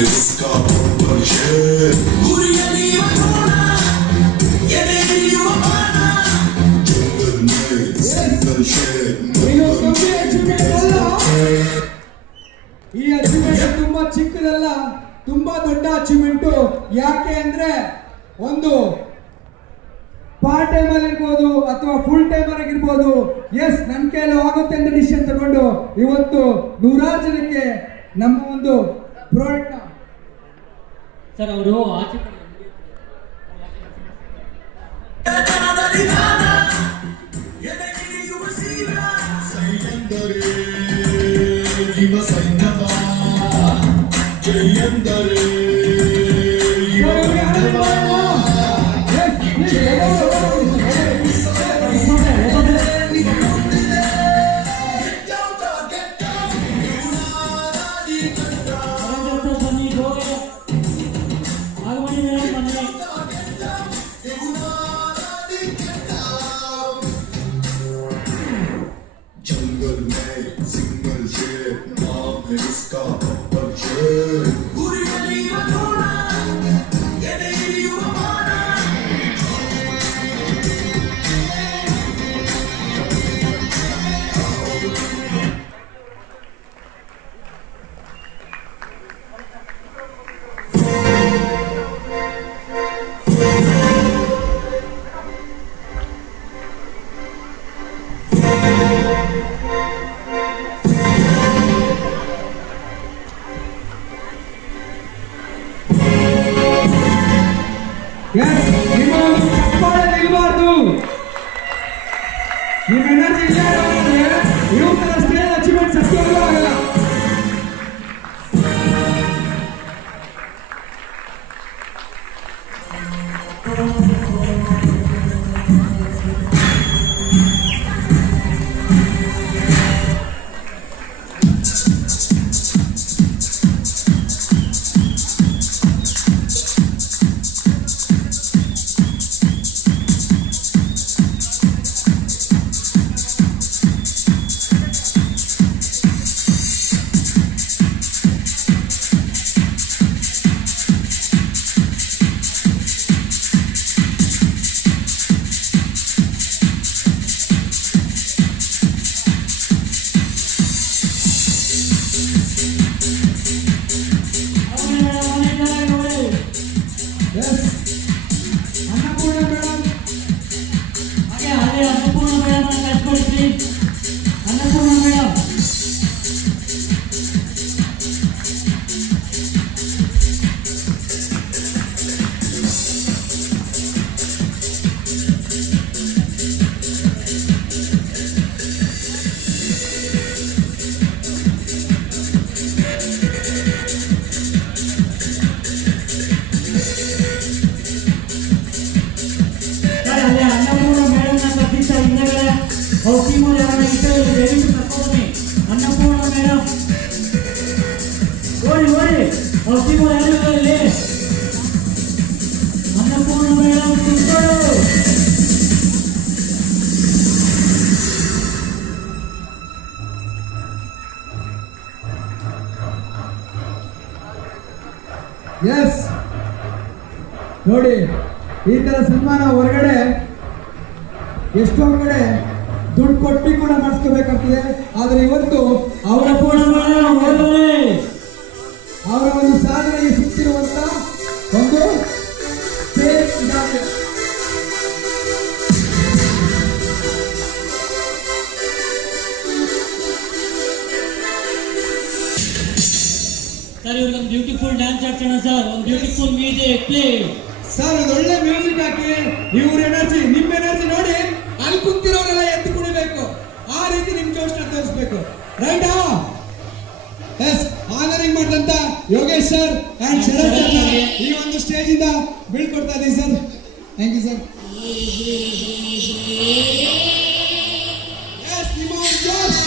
ಈ ಅಚೀವ್ಮೆಂಟ್ ತುಂಬಾ ಚಿಕ್ಕದಲ್ಲ, ತುಂಬಾ ದೊಡ್ಡ ಅಚೀವ್ಮೆಂಟ್. ಯಾಕೆ ಅಂದ್ರೆ ಒಂದು ಪಾರ್ಟ್ ಟೈಮ್ ಅಲ್ಲಿ ಇರ್ಬೋದು ಅಥವಾ ಫುಲ್ ಟೈಮ್ ಆಗಿರ್ಬೋದು, ಎಸ್ ನನ್ನ ಕೈಯಲ್ಲಿ ಆಗುತ್ತೆ ಅಂತ ಡಿಸಿಷನ್ ತಗೊಂಡು ಇವತ್ತು 100 ಜನಕ್ಕೆ ನಮ್ಮ ಒಂದು ಪ್ರಾಡಕ್ಟ್ ಸರ್ ಅವರು ಆಚೆ ನಿಲ್ಬಾರ್ದು. ನಿಮ್ಮ ಎನರ್ಜಿ ಇಲ್ಲ ಇವತ್ತರ ಸ್ಟೇಜ್ ಅಚೀವ್ಮೆಂಟ್ ಸಕ್ಸಸ್ ಆಗಲ್ಲ. ಎಸ್ ನೋಡಿ, ಈ ತರ ಸನ್ಮಾನ ಹೊರಗಡೆ ಎಷ್ಟೋ ಕಡೆ ದುಡ್ಡು ಕೊಟ್ಟು ಕೂಡ ಮಾಡಿಸ್ಕೋಬೇಕಾಗ್ತದೆ. ಆದ್ರೆ ಇವತ್ತು ಅವರ ಒಂದು ಸಾಧನೆಗೆ ಸಿಕ್ಕಿರುವಂತ ಒಂದು ಸ್ಟೇಜ್ ಇದಾಗಿದೆ. ಸರ್ ಇವ್ರಿಗೆ ಒಂದು ಬ್ಯೂಟಿಫುಲ್ ಡ್ಯಾನ್ಸ್ ಆಡ್ಸೋಣ ಸರ್. ಒಂದು ಬ್ಯೂಟಿಫುಲ್ ಮ್ಯೂಸಿಕ್ ಪ್ಲೇ ಸರ್. ಒಂದು ಒಳ್ಳೆ ಮ್ಯೂಸಿಕ್ ಹಾಕಿ ಇವ್ರ ಎನರ್ಜಿ, ನಿಮ್ಮ ಎನರ್ಜಿ ನೋಡಿ ಅಲ್ಲಿ ಕುಂತಿರೋರೆಲ್ಲ ಎದ್ದು ಕುಡಿಬೇಕು. ಆ ರೀತಿ ನಿಮ್ ಜೋಶ್ನ ತೋರಿಸ್ಬೇಕು. ರೈಟಾ? ಎಸ್, ಆನರಿಂಗ್ ಮಾಡಿದಂತ Yogesh sir and Sharath sir ಈ ಒಂದು ಸ್ಟೇಜ್ ಇಂದ ಬೀಳ್ಕೊಡ್ತಾ ಇದೀವಿ ಸರ್. Thank you sir. ಎಸ್, ನಿಮ್ಮ ಜೋಶ್